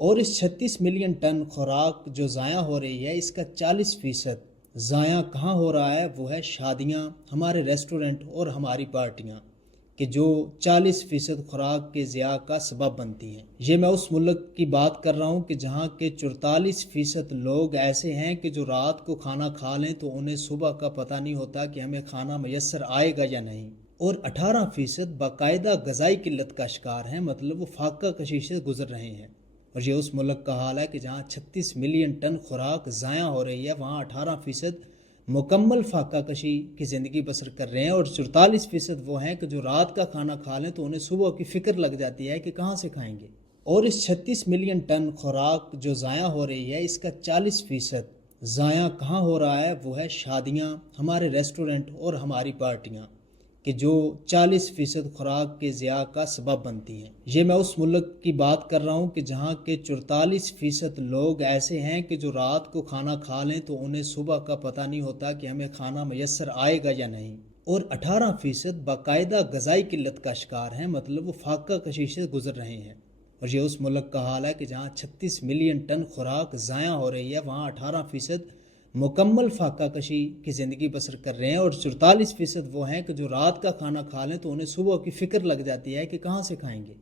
اور اس 36 million ton خوراک جو ضائع ہو رہی ہے، اس کا 40% ضائع کہاں ہو رہا ہے؟ وہ ہے شادیاں، ہمارے ریسٹورنٹ اور ہماری پارٹیاں، کہ جو 40% خوراک کے ضیاع کا سبب بنتی ہیں۔ یہ میں اس ملک کی بات کر رہا ہوں کہ جہاں کے 44% لوگ ایسے ہیں کہ جو رات کو کھانا کھا لیں تو انہیں صبح کا پتہ نہیں ہوتا کہ ہمیں کھانا میسر آئے گا یا نہیں، اور 18% باقاعدہ غذائی قلت کا شکار ہیں، مطلب وہ فاقہ کشی سے گزر رہے ہیں۔ اور یہ اس ملک کا حال ہے کہ جہاں 36 ملین ٹن خوراک ضائع ہو رہی ہے، وہاں 18% مکمل فاقہ کشی کی زندگی بسر کر رہے ہیں، اور 44% وہ ہیں کہ جو رات کا کھانا کھا لیں تو انہیں صبح کی فکر لگ جاتی ہے کہ کہاں سے کھائیں گے۔ اور اس 36 ملین ٹن خوراک جو ضائع ہو رہی ہے، اس کا 40% ضائع کہاں ہو رہا ہے؟ وہ ہے شادیاں، ہمارے ریسٹورنٹ اور ہماری پارٹیاں، کہ جو 40% خوراک کے ضیاع کا سبب بنتی ہیں۔ یہ میں اس ملک کی بات کر رہا ہوں کہ جہاں کے 44% لوگ ایسے ہیں کہ جو رات کو کھانا کھا لیں تو انہیں صبح کا پتہ نہیں ہوتا کہ ہمیں کھانا میسر آئے گا یا نہیں، اور 18% باقاعدہ غذائی قلت کا شکار ہیں، مطلب وہ فاقہ کشی سے گزر رہے ہیں۔ اور یہ اس ملک کا حال ہے کہ جہاں 36 ملین ٹن خوراک ضائع ہو رہی ہے، وہاں 18% مکمل فاقہ کشی کی زندگی بسر کر رہے ہیں، اور 44% وہ ہیں کہ جو رات کا کھانا کھا لیں تو انہیں صبح کی فکر لگ جاتی ہے کہ کہاں سے کھائیں گے۔